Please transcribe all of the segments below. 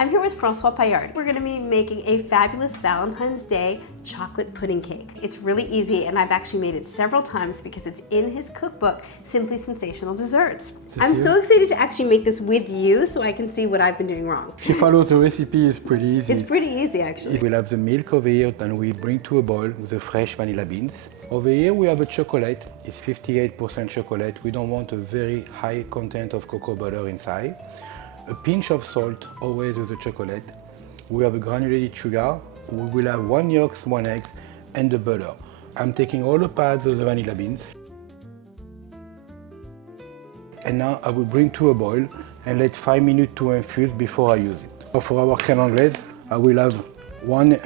I'm here with François Payard. We're gonna be making a fabulous Valentine's Day chocolate pudding cake. It's really easy and I've actually made it several times because it's in his cookbook, Simply Sensational Desserts. I'm so excited to actually make this with you so I can see what I've been doing wrong. If you follow the recipe, it's pretty easy. It's pretty easy actually. We'll have the milk over here and we bring to a bowl with the fresh vanilla beans. Over here we have a chocolate. It's 58% chocolate. We don't want a very high content of cocoa butter inside. A pinch of salt, always with the chocolate. We have a granulated sugar. We will have 1 yolk, 1 egg, and the butter. I'm taking all the parts of the vanilla beans. And now I will bring to a boil and let 5 minutes to infuse before I use it. For our crème anglaise, I will have 1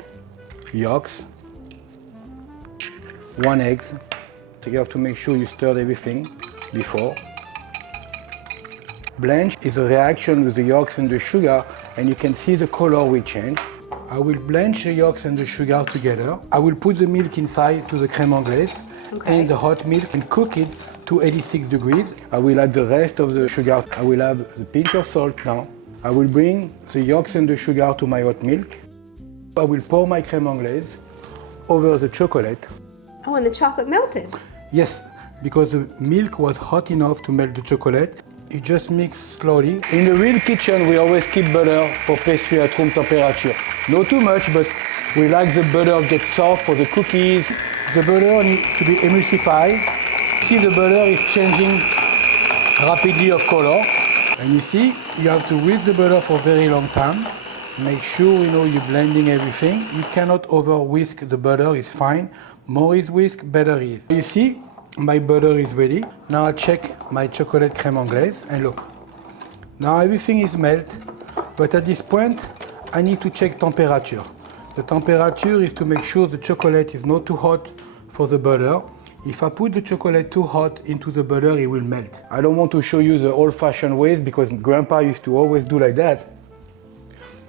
yolk, 1 egg. So you have to make sure you stir everything before. Blanch is a reaction with the yolks and the sugar, and you can see the color will change. I will blanch the yolks and the sugar together. I will put the milk inside to the crème anglaise and the hot milk and cook it to 86 degrees. I will add the rest of the sugar. I will add the pinch of salt now. I will bring the yolks and the sugar to my hot milk. I will pour my crème anglaise over the chocolate. Oh, and the chocolate melted. Yes, because the milk was hot enough to melt the chocolate. You just mix slowly. In the real kitchen, we always keep butter for pastry at room temperature. Not too much, but we like the butter get soft for the cookies. The butter needs to be emulsified. See, the butter is changing rapidly of color. And you see, you have to whisk the butter for a very long time. Make sure you're blending everything. You cannot over whisk the butter, it's fine. More is whisk, better is. You see, my butter is ready. Now I check my chocolate crème anglaise and look. Now everything is melt, but at this point I need to check temperature. The temperature is to make sure the chocolate is not too hot for the butter. If I put the chocolate too hot into the butter, it will melt. I don't want to show you the old-fashioned ways because Grandpa used to always do like that.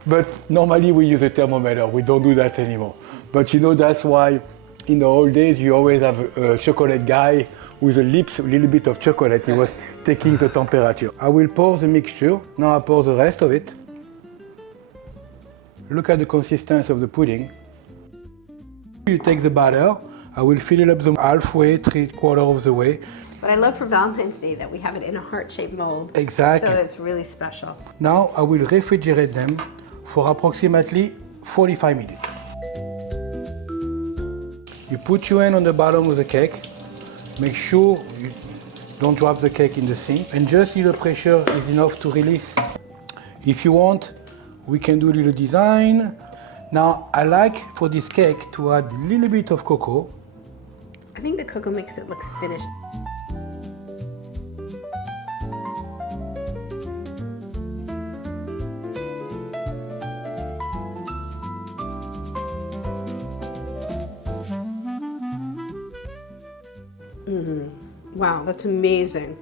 But normally we use a thermometer, we don't do that anymore. But that's why in the old days, you always have a chocolate guy with a little bit of chocolate. He was taking the temperature. I will pour the mixture. Now I pour the rest of it. Look at the consistency of the pudding. You take the batter. I will fill it up the halfway, 3/4 of the way. But I love for Valentine's Day that we have it in a heart-shaped mold. Exactly. So it's really special. Now I will refrigerate them for approximately 45 minutes. You put your hand on the bottom of the cake. Make sure you don't drop the cake in the sink. And just the pressure is enough to release. If you want, we can do a little design. Now, I like for this cake to add a little bit of cocoa. I think the cocoa makes it look finished. Wow, that's amazing.